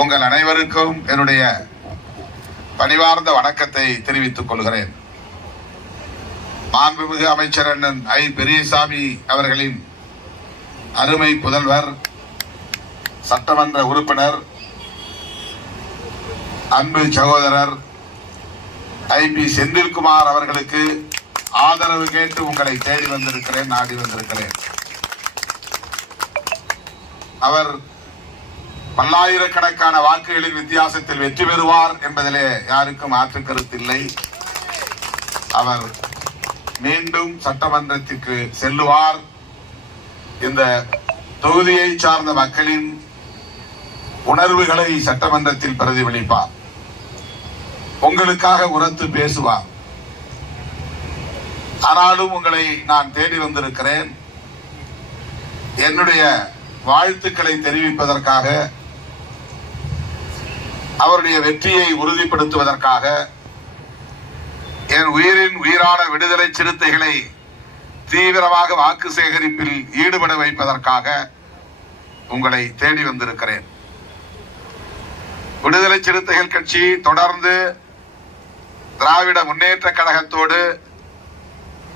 உங்கள் அனைவருக்கும் என்னுடைய பணிவார்ந்த வணக்கத்தை தெரிவித்துக் கொள்கிறேன். மாண்புமிகு அமைச்சர் அண்ணன் ஐ. பெரியசாமி அவர்களின் அருமை புதல்வர், சட்டமன்ற உறுப்பினர், அன்பு சகோதரர் ஐ.பி. செந்தில்குமார் அவர்களுக்கு ஆதரவு கேட்டு உங்களை தேடி வந்திருக்கிறேன், நாடி வந்திருக்கிறேன். அவர் பல்லாயிரக்கணக்கான வாக்குகளின் வித்தியாசத்தில் வெற்றி பெறுவார் என்பதிலே யாருக்கும் மாற்று கருத்தில்லை. அவர் மீண்டும் சட்டமன்றத்திற்கு செல்லுவார். இந்த தொகுதியை சார்ந்த மக்களின் உணர்வுகளை சட்டமன்றத்தில் பிரதிபலிப்பார். உங்களுக்காக உரத்து பேசுவார். ஆனாலும் உங்களை நான் தேடி வந்திருக்கிறேன். என்னுடைய வாழ்த்துக்களை தெரிவிப்பதற்காக, அவருடைய வெற்றியை உறுதிப்படுத்துவதற்காக, என் உயிரின் உயிரான விடுதலை சிறுத்தைகளை தீவிரமாக வாக்கு சேகரிப்பில் ஈடுபட வைப்பதற்காக உங்களை தேடி வந்திருக்கிறேன். விடுதலை சிறுத்தைகள் கட்சி தொடர்ந்து திராவிட முன்னேற்ற கழகத்தோடு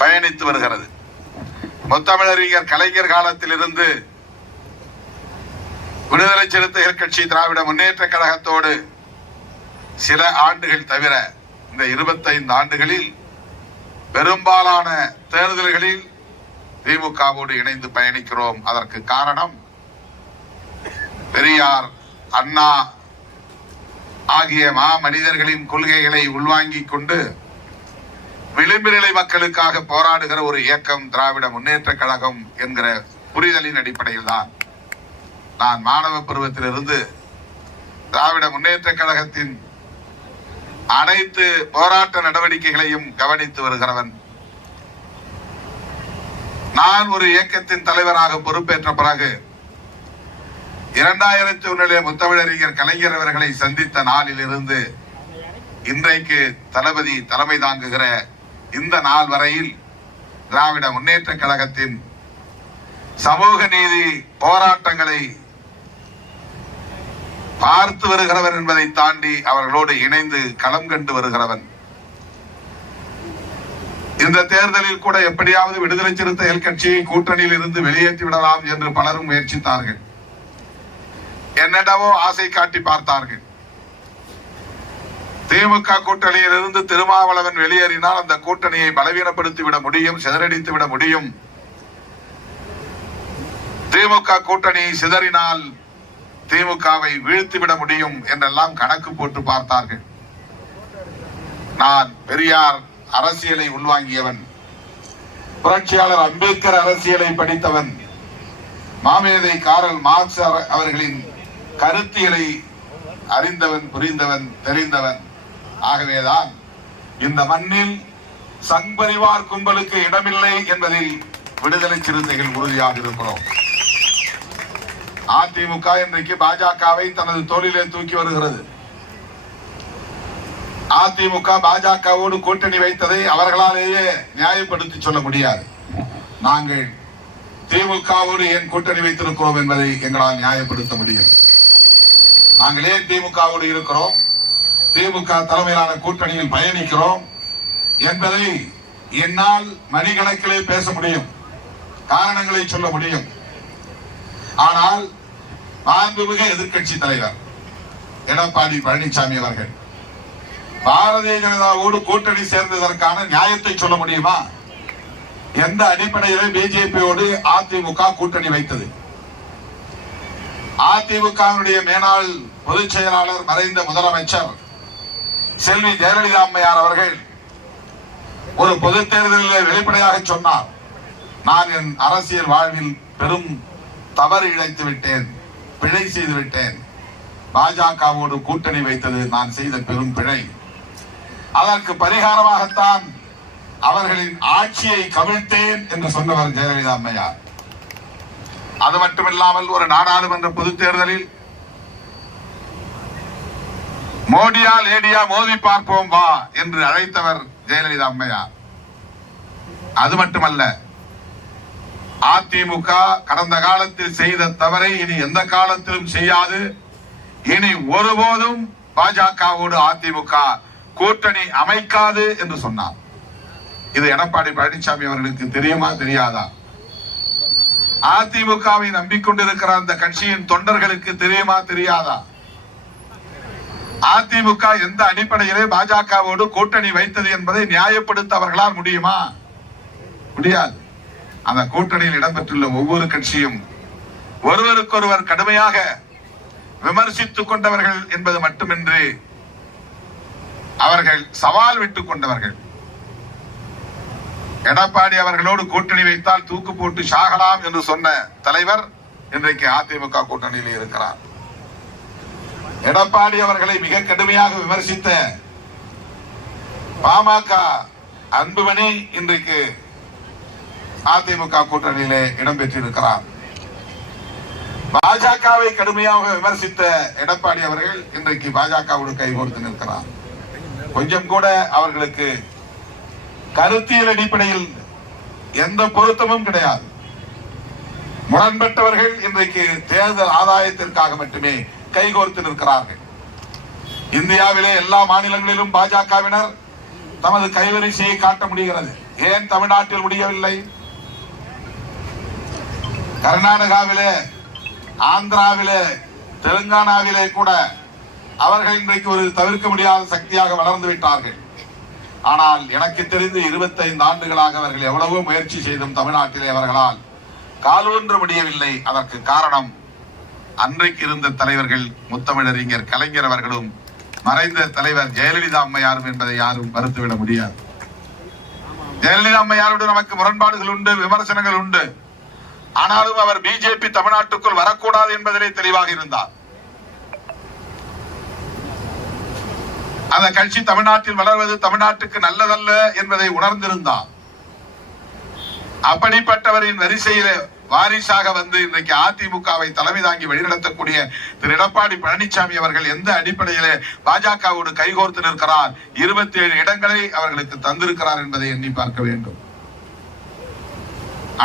பயணித்து வருகிறது. முத்தமிழறிஞர் கலைஞர் காலத்திலிருந்து விடுதலை சிறுத்தைகள் கட்சி திராவிட முன்னேற்ற கழகத்தோடு சில ஆண்டுகள் தவிர இந்த 25 ஆண்டுகளில் பெரும்பாலான தேர்தல்களில் திமுகவோடு இணைந்து பயணிக்கிறோம். அதற்கு காரணம் பெரியார், அண்ணா ஆகிய மாமனிதர்களின் கொள்கைகளை உள்வாங்கிக் கொண்டு விளிம்பு நிலை மக்களுக்காக போராடுகிற ஒரு இயக்கம் திராவிட முன்னேற்ற கழகம் என்கிற புரிதலின் அடிப்படையில் தான் நான் மாணவ பருவத்திலிருந்து திராவிட முன்னேற்ற கழகத்தின் அனைத்து போராட்ட நடவடிக்கைகளையும் கவனித்து வருகிறவன். நான் ஒரு இயக்கத்தின் தலைவராக பொறுப்பேற்ற பிறகு 2001 முத்தமிழறிஞர் கலைஞர் அவர்களை சந்தித்த நாளில் இருந்து இன்றைக்கு தளபதி தலைமை தாங்குகிற இந்த நாள் வரையில் திராவிட முன்னேற்ற கழகத்தின் சமூக நீதி போராட்டங்களை பார்த்து வருகிறவன் என்பதை தாண்டி அவர்களோடு இணைந்து களம் கண்டு வருகிறவன். இந்த தேர்தலில் கூட எப்படியாவது விடுதலை சிறுத்தைகள் கட்சியை கூட்டணியில் இருந்து வெளியேற்றி விடலாம் என்று பலரும் முயற்சித்தார்கள். என்னிடமோ ஆசை காட்டி பார்த்தார்கள். திமுக கூட்டணியில் இருந்து திருமாவளவன் வெளியேறினால் அந்த கூட்டணியை பலவீனப்படுத்தி விட முடியும், சிதறடித்து விட முடியும். திமுக கூட்டணி சிதறினால் திமுகவை வீழ்த்திவிட முடியும் என்றெல்லாம் கணக்கு போட்டு பார்த்தார்கள். நான் பெரியார் அரசியலை உள்வாங்கியவன், புரட்சியாளர் அம்பேத்கர் அரசியலை படித்தவன், மாமேதை காரல் மார்க்ஸ் அவர்களின் கருத்தியலை அறிந்தவன், புரிந்தவன், தெரிந்தவன். ஆகவேதான் இந்த மண்ணில் சங்பரிவார் கும்பலுக்கு இடமில்லை என்பதில் விடுதலை சிறுத்தைகள் உறுதியாக இருக்கிறோம். அதிமுக இன்றைக்கு பாஜகவை தனது தோளிலே தூக்கி வருகிறது. அதிமுக பாஜகவோடு கூட்டணி வைத்ததை அவர்களாலேயே நியாயப்படுத்தி சொல்ல முடியாது. நாங்கள் திமுகவோடு ஏன் கூட்டணி வைத்திருக்கிறோம் என்பதை எங்களால் நியாயப்படுத்த முடியும். நாங்கள் ஏன் திமுகவோடு இருக்கிறோம், திமுக தலைமையிலான கூட்டணியில் பயணிக்கிறோம் என்பதை என்னால் மணிக்கணக்கிலே பேச முடியும், காரணங்களை சொல்ல முடியும். ஆனால் மாண்புமிகு எதிர்கட்சி தலைவர் எடப்பாடி பழனிசாமி அவர்கள் பாரதிய ஜனதாவோடு கூட்டணி சேர்ந்ததற்கான நியாயத்தை சொல்ல முடியுமா? எந்த அடிப்படையில் பிஜேபியோடு அதிமுக கூட்டணி வைத்தது? அதிமுகவினுடைய மேலாள் பொதுச் செயலாளர் மறைந்த முதலமைச்சர் செல்வி ஜெயலலிதா அம்மையார் அவர்கள் ஒரு பொது தேர்தலில் வெளிப்படையாக சொன்னார், நான் என் அரசியல் வாழ்வில் பெரும் தவறு இழைத்து விட்டேன், பிழை செய்து விட்டேன். பாஜகவோடு கூட்டணி வைத்தது நான் செய்த பெரும் பிழை. அதற்கு பரிகாரமாகத்தான் அவர்களின் ஆட்சியை கவிழ்த்தேன் என்று சொன்னவர் ஜெயலலிதா அம்மையார். அது மட்டுமில்லாமல் ஒரு நாடாளுமன்ற பொதுத் தேர்தலில் மோடியா லேடியா மோதி பார்ப்போம் வா என்று அழைத்தவர் ஜெயலலிதா அம்மையார். அது மட்டுமல்ல, அதிமுக கடந்த காலத்தில் செய்த தவறை இனி எந்த காலத்திலும் செய்யாது, இனி ஒருபோதும் பாஜகவோடு அதிமுக கூட்டணி அமைக்காது என்று சொன்னார். இது எடப்பாடி பழனிசாமி அவர்களுக்கு தெரியுமா தெரியாதா? அதிமுகவை நம்பிக்கொண்டிருக்கிற அந்த கட்சியின் தொண்டர்களுக்கு தெரியுமா தெரியாதா? அதிமுக எந்த அடிப்படையிலே பாஜகவோடு கூட்டணி வைத்தது என்பதை நியாயப்படுத்த அவர்களால் முடியுமா? முடியாது. அந்த கூட்டணியில் இடம்பெற்றுள்ள ஒவ்வொரு கட்சியும் ஒருவருக்கொருவர் கடுமையாக விமர்சித்துக் கொண்டவர்கள் என்பது மட்டுமின்றி அவர்கள் சவால் விட்டுக் கொண்டவர்கள். எடப்பாடி அவர்களோடு கூட்டணி வைத்தால் தூக்கு போட்டு சாகலாம் என்று சொன்ன தலைவர் இன்றைக்கு அதிமுக கூட்டணியில் இருக்கிறார். எடப்பாடி அவர்களை மிக கடுமையாக விமர்சித்த பாமக அன்புமணி இன்றைக்கு அதிமுக கூட்டணியிலே இடம்பெற்றிருக்கிறார். பாஜகவை கடுமையாக விமர்சித்த எடப்பாடி அவர்கள் இன்றைக்கு பாஜகவோடு கைகோர்த்து நிற்கிறார். கொஞ்சம் கூட அவர்களுக்கு கருத்தியல் அடிப்படையில் எந்த பொருத்தமும் கிடையாது. முரண்பட்டவர்கள் இன்றைக்கு தேர்தல் ஆதாயத்திற்காக மட்டுமே கைகோர்த்து நிற்கிறார்கள். இந்தியாவிலே எல்லா மாநிலங்களிலும் பாஜகவினர் தமது கைவரிசையை காட்ட முடிகிறது. ஏன் தமிழ்நாட்டில் முடியவில்லை? கர்நாடகாவிலே, ஆந்திராவிலே, தெலுங்கானாவிலே கூட அவர்கள் இன்றைக்கு ஒரு தவிர்க்க முடியாத சக்தியாக வளர்ந்து விட்டார்கள். ஆனால் எனக்கு தெரிந்து 25 ஆண்டுகளாக அவர்கள் எவ்வளவோ முயற்சி செய்தும் தமிழ்நாட்டிலே அவர்களால் காலூன்ற முடியவில்லை. அதற்கு காரணம் அன்றைக்கு இருந்த தலைவர்கள் முத்தமிழறிஞர் கலைஞர் அவர்களும் மறைந்த தலைவர் ஜெயலலிதா அம்மையாரும் என்பதை யாரும் மறுத்துவிட முடியாது. ஜெயலலிதா அம்மையாரோடு நமக்கு முரண்பாடுகள் உண்டு, விமர்சனங்கள் உண்டு. ஆனாலும் அவர் பிஜேபி தமிழ்நாட்டுக்குள் வரக்கூடாது என்பதிலே தெளிவாக இருந்தார். அந்த கட்சி தமிழ்நாட்டில் வளர்வது தமிழ்நாட்டுக்கு நல்லதல்ல என்பதை உணர்ந்திருந்தார். அப்படிப்பட்டவரின் வரிசையிலே வாரிசாக வந்து இன்றைக்கு அதிமுகவை தலைமை தாங்கி வழிநடத்தக்கூடிய திரு எடப்பாடி பழனிசாமி அவர்கள் எந்த அடிப்படையிலே பாஜகவோடு கைகோர்த்து நிற்கிறார்? 27 இடங்களை அவர்களுக்கு தந்திருக்கிறார் என்பதை எண்ணி பார்க்க வேண்டும்.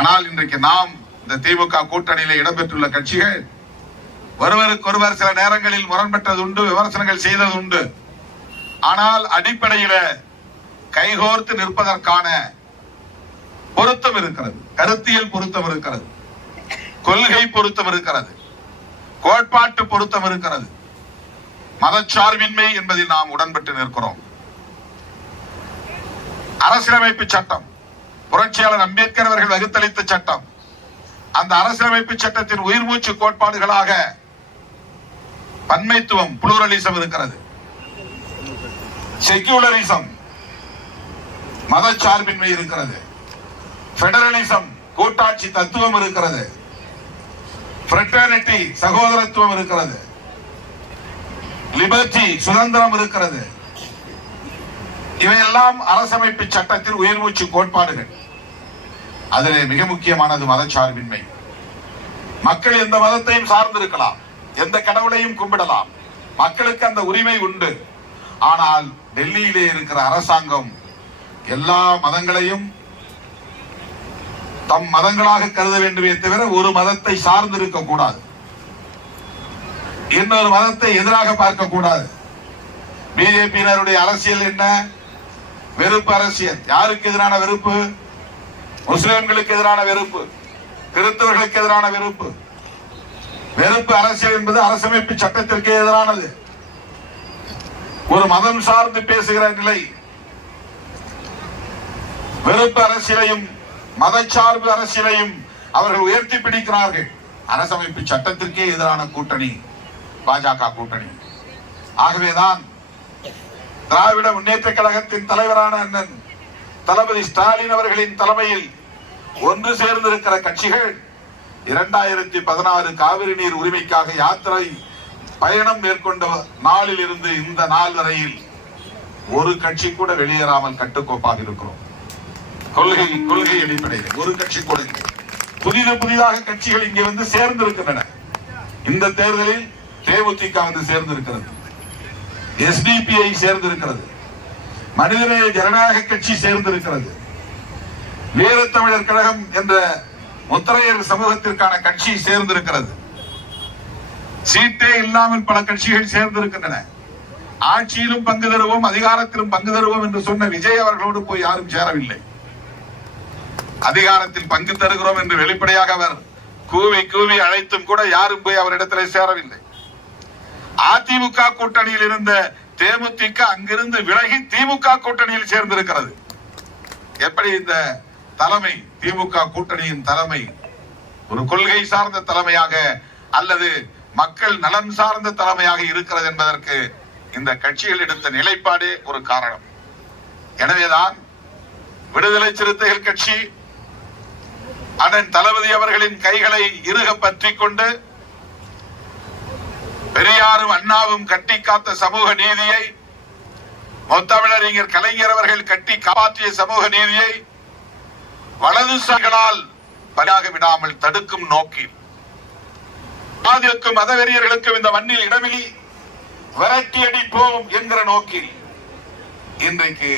ஆனால் இன்றைக்கு நாம் இந்த திமுக கூட்டணியிலே இடம்பெற்றுள்ள கட்சிகள் ஒருவருக்கொருவர் சில நேரங்களில் முரண்பட்டது உண்டு, விமர்சனங்கள் செய்தது உண்டு. ஆனால் அடிப்படையில கைகோர்த்து நிற்பதற்கான பொருத்தம் இருக்கிறது. கருத்தியல் பொருத்தம் இருக்கிறது, கொள்கை பொருத்தம் இருக்கிறது, கோட்பாட்டு பொருத்தம் இருக்கிறது, மதச்சார்பின்மை என்பதில் நாம் உடன்பட்டு நிற்கிறோம். அரசியலமைப்பு சட்டம் புரட்சியாளர் அம்பேத்கர் அவர்கள் வகுத்தளித்த சட்டம். அந்த அரசியலமைப்பு சட்டத்தின் உயிர் மூச்சு கோட்பாடுகளாக பன்மைத்துவம், புளூரலிசம் இருக்கிறது. செக்யூலரிசம், மதச்சார்பின்மை இருக்கிறது. பெடரலிசம், கூட்டாட்சி தத்துவம் இருக்கிறது. ஃப்ரெட்டர்னிட்டி, சகோதரத்துவம் இருக்கிறது. லிபர்ட்டி, சுதந்திரம் இருக்கிறது. இவையெல்லாம் அரசமைப்பு சட்டத்தில் உயிர் மூச்சு கோட்பாடுகள். அதிலே மிக முக்கியமானது மதச்சார்பின்மை. மக்கள் எந்த மதத்தையும் சார்ந்திருக்கலாம், எந்த கடவுளையும் கும்பிடலாம், மக்களுக்கு அந்த உரிமை உண்டு. ஆனால் டெல்லியிலே இருக்கிற அரசாங்கம் எல்லா மதங்களையும் தம் மதங்களாக கருத வேண்டுமே தவிர ஒரு மதத்தை சார்ந்திருக்க கூடாது, இன்னொரு மதத்தை எதிராக பார்க்க கூடாது. பிஜேபியினருடைய அரசியல் என்ன? வெறுப்பு அரசியல். யாருக்கு எதிரான வெறுப்பு? முஸ்லிம்களுக்கு எதிரான வெறுப்பு, கிறிஸ்தவர்களுக்கு எதிரான வெறுப்பு. வெறுப்பு அரசியல் என்பது அரசமைப்பு சட்டத்திற்கு எதிரானது. ஒரு மதம் சார்ந்து பேசுகிற நிலை. வெறுப்பு அரசியலையும் மதச்சார்பு அரசியலையும் அவர்கள் உயர்த்தி பிடிக்கிறார்கள். அரசமைப்பு சட்டத்திற்கே எதிரான கூட்டணி பாஜக கூட்டணி. ஆகவேதான் திராவிட முன்னேற்ற கழகத்தின் தலைவரான அண்ணன் தளபதி ஸ்டாலின் அவர்களின் தலைமையில் ஒன்று சேர்ந்திருக்கிற கட்சிகள் 2016 காவிரி நீர் உரிமைக்காக யாத்திரை பயணம் மேற்கொண்ட நாளில் இருந்து இந்த நாள் வரையில் ஒரு கட்சி கூட வெளியேறாமல் கட்டுக்கோப்பாக இருக்கிறோம். கொள்கை அடிப்படையில் ஒரு கட்சி கூட. புதிதாக கட்சிகள் இங்கே வந்து சேர்ந்திருக்கின்றன. இந்த தேர்தலில் தேமுதிக வந்து சேர்ந்திருக்கிறது, எஸ்டிபிஐ சேர்ந்திருக்கிறது, மனிதநேய ஜனநாயக கட்சி சேர்ந்திருக்கிறது, வீரத்தமிழர் கழகம் என்ற முத்திரையர் சமூகத்திற்கான கட்சி சேர்ந்திருக்கிறது, சீட்டே இல்லாமல் பல கட்சிகள் சேர்ந்திருக்கின்றன. ஆட்சியிலும் பங்கு தருவோம், அதிகாரத்திலும் பங்கு தருவோம் என்று சொன்ன விஜய் அவர்களோடு போய் யாரும் சேரவில்லை. அதிகாரத்தில் பங்கு தருகிறோம் என்று வெளிப்படையாக அவர் கூவி கூவி அழைத்தும் கூட யாரும் போய் அவரிடத்தில் சேரவில்லை. அதிமுக கூட்டணியில் இருந்த தேமுதிக அங்கிருந்து விலகி திமுக கூட்டணியில் சேர்ந்திருக்கிறது. எப்படி இந்த தலைமை, திமுக கூட்டணியின் தலைமை ஒரு கொள்கை சார்ந்த தலைமையாக அல்லது மக்கள் நலன் சார்ந்த தலைமையாக இருக்கிறது என்பதற்கு இந்த கட்சிகள் எடுத்த நிலைப்பாடே ஒரு காரணம். எனவேதான் விடுதலை சிறுத்தைகள் கட்சி அண்ணன் தளபதி அவர்களின் கைகளை இறுக பற்றிக் கொண்டு பெரியாரும் அண்ணாவும் கட்டி காத்த சமூக நீதியை, முத்தமிழறிஞர் கலைஞர் அவர்கள் கட்டி காப்பாற்றிய சமூக நீதியை வலதுசாரிகளால் பலியாக விடாமல் தடுக்கும் நோக்கில் பாதிக்கும் மதவெறியர்களுக்கும் இந்த மண்ணில் இடமில்லை, விரட்டி அடிப்போம் என்கிற நோக்கில் இன்றைக்கு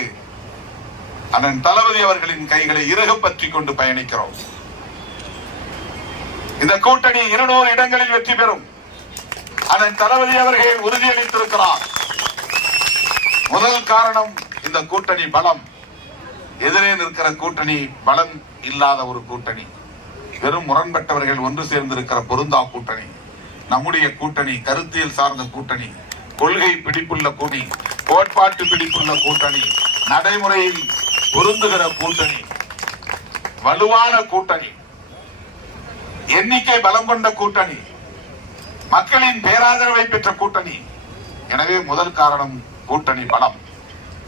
அண்ணன் தளபதி அவர்களின் கைகளை இறுக பற்றிக் கொண்டு பயணிக்கிறோம். இந்த கூட்டணி 200 இடங்களில் வெற்றி பெறும். அண்ணன் தளபதி அவர்கள் உறுதியளித்திருக்கிறார். முதல் காரணம் இந்த கூட்டணி பலம். எதிரே நிற்கிற கூட்டணி பலம் இல்லாத ஒரு கூட்டணி, வெறும் முரண்பட்டவர்கள் ஒன்று சேர்ந்திருக்கிற பொருந்தா கூட்டணி. நம்முடைய கூட்டணி கருத்தியல் சார்ந்த கூட்டணி, கொள்கை பிடிப்புள்ள கூட்டணி, கோட்பாட்டு பிடிப்புள்ள கூட்டணி, நடைமுறையில் பொருந்துகிற கூட்டணி, வலுவான கூட்டணி, எண்ணிக்கை பலம் கொண்ட கூட்டணி, மக்களின் பேராதரவை பெற்ற கூட்டணி. எனவே முதல் காரணம் கூட்டணி பலம்.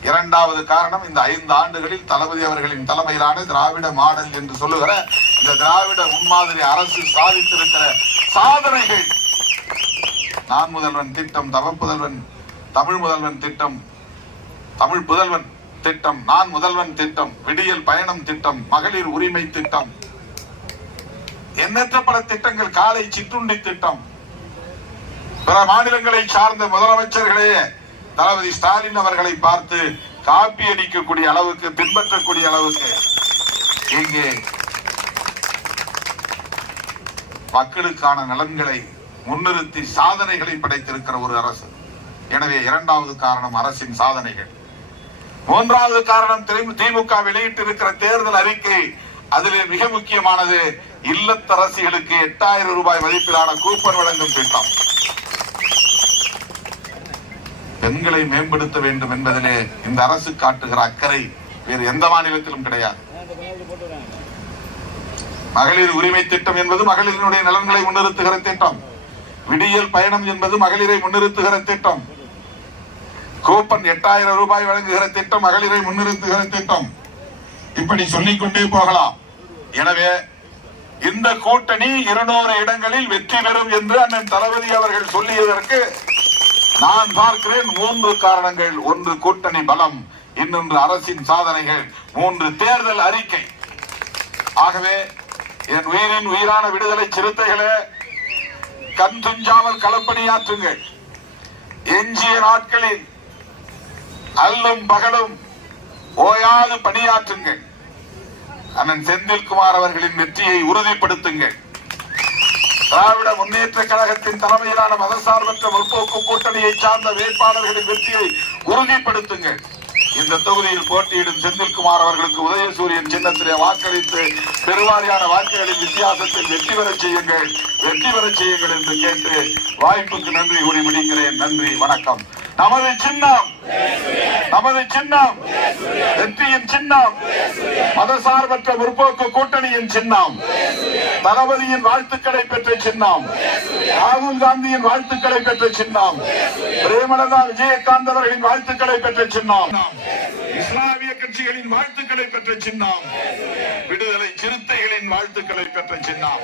இரண்டாவது காரணம், இந்த 5 ஆண்டுகளில் தளபதி அவர்களின் தலைமையிலான திராவிட மாடல் என்று சொல்லுகிற இந்த திராவிட முன்மாதிரி அரசு சாதித்திருக்கிற சாதனைகள். நான் முதல்வன் திட்டம், தவப்புதல்வன், தமிழ் முதல்வன் திட்டம், தமிழ் புதல்வன் திட்டம், நான் முதல்வன் திட்டம், விடியல் பயணம் திட்டம், மகளிர் உரிமை திட்டம், எண்ணற்ற பல திட்டங்கள், காலை சிற்றுண்டி திட்டம். பிற மாநிலங்களை சார்ந்த முதலமைச்சர்களே தளபதி ஸ்டாலின் அவர்களை பார்த்து காப்பி அடிக்கக்கூடிய அளவுக்கு, பின்பற்றக்கூடிய அளவுக்கு இங்கே மக்களுக்கான நலன்களை முன்னிறுத்தி சாதனைகளை படைத்திருக்கிற ஒரு அரசு. எனவே இரண்டாவது காரணம் அரசின் சாதனைகள். மூன்றாவது காரணம் திமுக வெளியிட்டிருக்கிற தேர்தல் அறிக்கை. அதிலே மிக முக்கியமானது இல்லத்தரசிகளுக்கு 8000 ரூபாய் மதிப்பிலான கூப்பன் வழங்கும் திட்டம். பெண்களை மேம்படுத்த வேண்டும் என்பதிலே இந்த அரசு காட்டுகிற அக்கறை வேறு எந்த மாநிலத்திலும் கிடையாது. மகளிர் உரிமை திட்டம் என்பது மகளிரினுடைய நலன்களை முன்னிறுத்துகிற திட்டம். விடியல் பயணம் என்பது மகளிரை முன்னிறுத்துகிற திட்டம். கூப்பன் 8000 ரூபாய் வழங்குகிற திட்டம் மகளிரை முன்னிறுத்துகிற திட்டம். இப்படி சொல்லிக்கொண்டே போகலாம். எனவே இந்த கூட்டணி 200 இடங்களில் வெற்றி பெறும் என்று அண்ணன் தளபதி அவர்கள் சொல்லியதற்கு நான் பார்க்கிறேன் 3 காரணங்கள். 1 கூட்டணி பலம், இன்னொன்று அரசின் சாதனைகள், 3 தேர்தல் அறிக்கை. ஆகவே என் உயிரின் உயிரான விடுதலை சிறுத்தைகளே, கண் துஞ்சாமல் களப்பணியாற்றுங்கள். எஞ்சிய நாட்களில் அல்லும் பகலும் ஓயாது பணியாற்றுங்கள். அண்ணன் செந்தில்குமார் அவர்களின் வெற்றியை உறுதிப்படுத்துங்கள். திராவிட முன்னேற்ற கழகத்தின் தலைமையிலான மதசார்பற்ற முற்போக்கு கூட்டணியை சார்ந்த வேட்பாளர்களின் வெற்றியை உறுதிப்படுத்துங்கள். இந்த தொகுதியில் போட்டியிடும் செந்தில்குமார் அவர்களுக்கு உதயசூரியன் சின்னத்திலே வாக்களித்து பெருவாரியான வாக்குகளின் வித்தியாசத்தில் வெற்றி பெறச் செய்யுங்கள், வெற்றி பெறச் செய்யுங்கள் என்று கேட்டு வாய்ப்புக்கு நன்றி கூறி முடிக்கிறேன். நன்றி, வணக்கம். நமது சின்னம், நமது சின்னம், வெற்றியின் சின்னம், மதசார்பற்ற முற்போக்கு கூட்டணியின் சின்னம், தளபதியின் வாழ்த்துக்களை பெற்ற சின்னம், ராகுல் காந்தியின் வாழ்த்துக்களை பெற்ற சின்னம், பிரேமலதா விஜயகாந்த் அவர்களின் வாழ்த்துக்களை பெற்ற சின்னம், இஸ்லாமிய கட்சிகளின் வாழ்த்துக்களை பெற்ற சின்னம், விடுதலை சிறுத்தைகளின் வாழ்த்துக்களை பெற்ற சின்னம்.